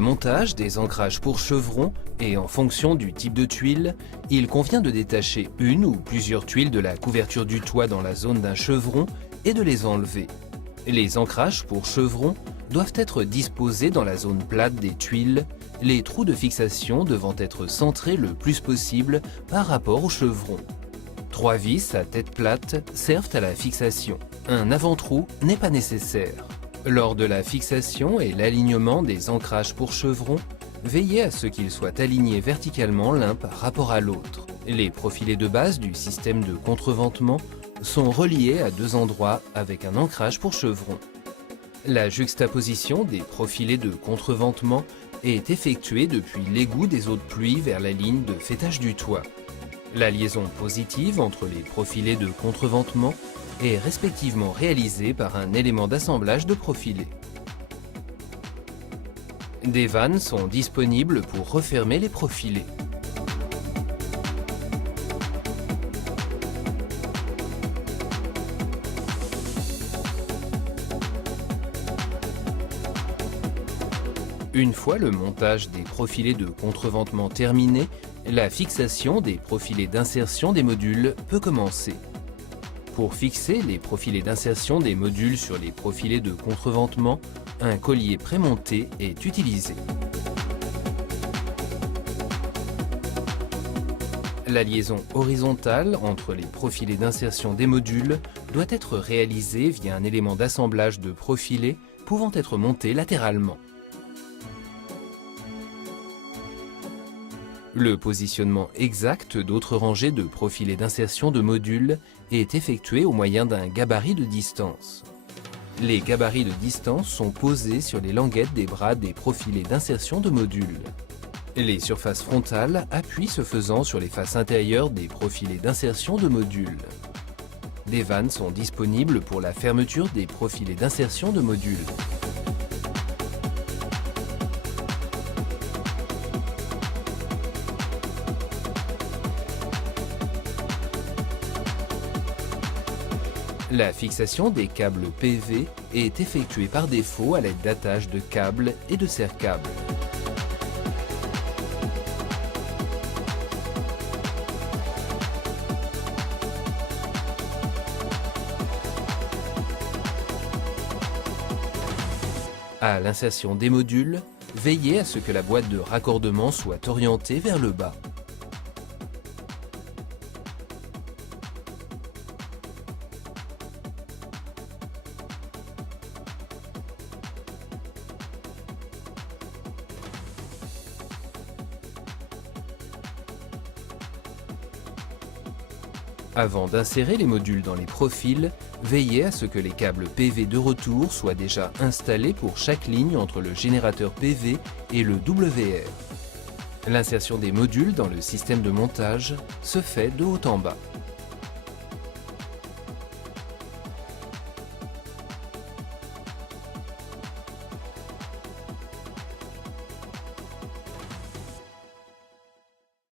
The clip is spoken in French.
le montage des ancrages pour chevrons et en fonction du type de tuile, il convient de détacher une ou plusieurs tuiles de la couverture du toit dans la zone d'un chevron et de les enlever. Les ancrages pour chevrons doivent être disposés dans la zone plate des tuiles, les trous de fixation devant être centrés le plus possible par rapport au chevron. 3 vis à tête plate servent à la fixation. Un avant-trou n'est pas nécessaire. Lors de la fixation et l'alignement des ancrages pour chevrons, veillez à ce qu'ils soient alignés verticalement l'un par rapport à l'autre. Les profilés de base du système de contreventement sont reliés à 2 endroits avec un ancrage pour chevron. La juxtaposition des profilés de contreventement est effectuée depuis l'égout des eaux de pluie vers la ligne de faîtage du toit. La liaison positive entre les profilés de contreventement est respectivement réalisée par un élément d'assemblage de profilés. Des vannes sont disponibles pour refermer les profilés. Une fois le montage des profilés de contreventement terminé, la fixation des profilés d'insertion des modules peut commencer. Pour fixer les profilés d'insertion des modules sur les profilés de contreventement, un collier prémonté est utilisé. La liaison horizontale entre les profilés d'insertion des modules doit être réalisée via un élément d'assemblage de profilés pouvant être monté latéralement. Le positionnement exact d'autres rangées de profilés d'insertion de modules est effectué au moyen d'un gabarit de distance. Les gabarits de distance sont posés sur les languettes des bras des profilés d'insertion de modules. Les surfaces frontales appuient ce faisant sur les faces intérieures des profilés d'insertion de modules. Des vannes sont disponibles pour la fermeture des profilés d'insertion de modules. La fixation des câbles PV est effectuée par défaut à l'aide d'attaches de câbles et de serre-câbles. À l'insertion des modules, veillez à ce que la boîte de raccordement soit orientée vers le bas. Avant d'insérer les modules dans les profils, veillez à ce que les câbles PV de retour soient déjà installés pour chaque ligne entre le générateur PV et le WR. L'insertion des modules dans le système de montage se fait de haut en bas.